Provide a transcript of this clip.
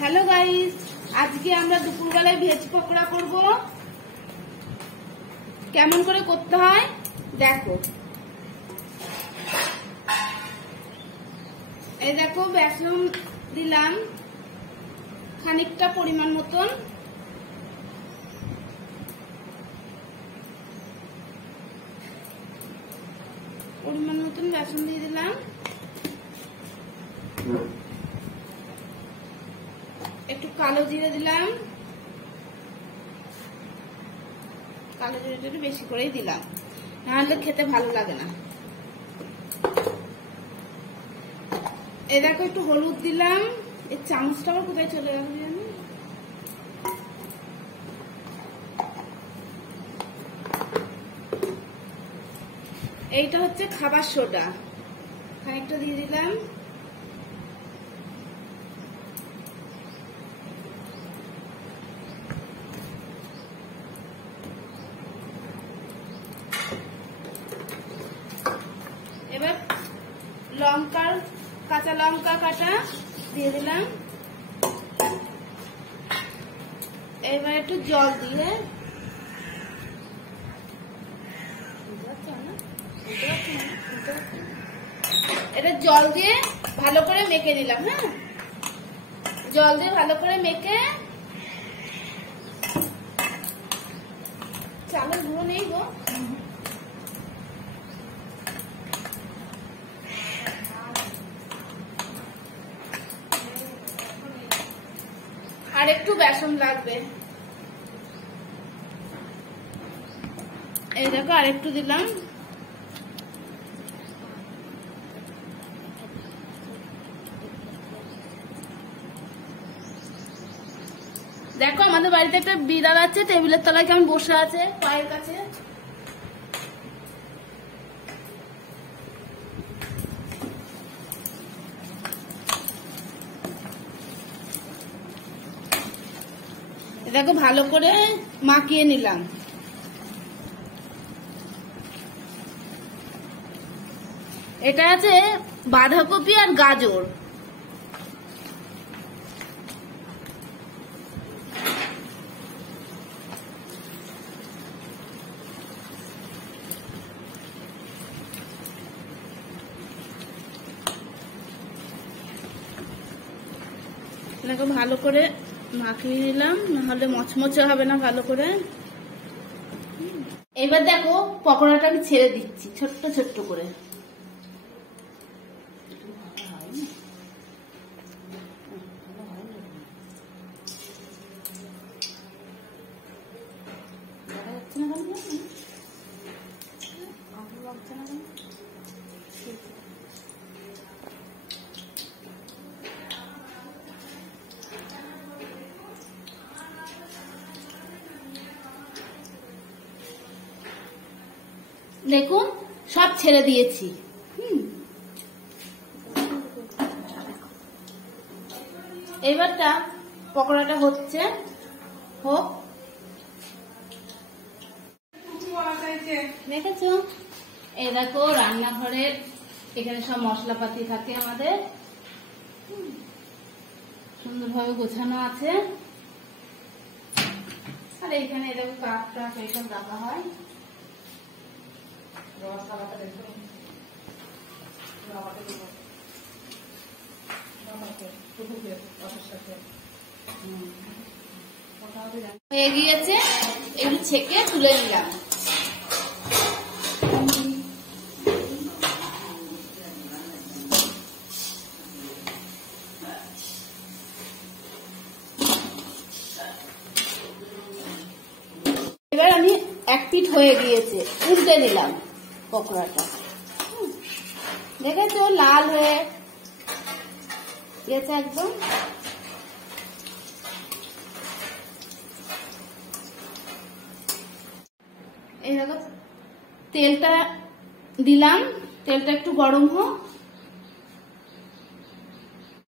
Hello guys, आज के আমরা দুপুরবেলায় ভেজ পকোড়া করব। কেমন করে করতে হয় দেখো। এই দেখো বেসন দিলাম খানিকটা পরিমাণ মতন, বেসন দিয়ে দিলাম। একটু কালো জিরে দিলাম, কালো জিরেটা একটু বেশি করেই দিলাম, নাহলে খেতে ভালো লাগে না। এই দেখো একটু হলুদ দিলাম। এই চামচটা আবার কোথায় চলে গেল জানি। এইটা হচ্ছে খাবার সোডা, খানিকটা দিয়ে দিলাম। এবার কাঁচা লঙ্কা কাটা দিয়ে দিলাম। এবার একটু জল দিয়ে এটা জল দিয়ে ভালো করে মেখে দিলাম। হ্যাঁ, জল দিয়ে ভালো করে মেখে, চালের গুঁড়ো নেই গো, আর একটু বেসন লাগবে। এই দেখো আর একটু দিলাম। দেখো আমাদের বাড়িতে একটা বিড়াল আছে, টেবিলের তলায় কেমন বসে আছে পায়ের কাছে। দেখো ভালো করে মাখিয়ে নিলাম। এটা আছে বাঁধাকপি আর গাজর। দেখো ভালো করে মাখিয়ে নিলাম, নাহলে মচমচে হবে না ভালো করে। এবার দেখো পকোড়াটা আমি ছেড়ে দিচ্ছি ছোট্ট ছোট্ট করে। দেখুন সব ছেড়ে দিয়েছি। এবারটা পকোড়াটা হচ্ছে হোক। দেখেছো, এই দেখো রান্নাঘরের এখানে সব মশলাপাতি থাকে আমাদের, সুন্দরভাবে গোছানো আছে। আর এইখানে এরকম কাপ টাপ এইসব রাখা হয়। হয়ে গিয়েছে, একটু ছেঁকে তুলে নিলাম। এবার আমি এক পিঠ হয়ে গিয়েছে, উল্টে দিলাম পকোড়াটা। দেখেছো লাল হয়ে গেছে একদম। এই দেখো তেলটা দিলাম, তেলটা একটু গরম হোক।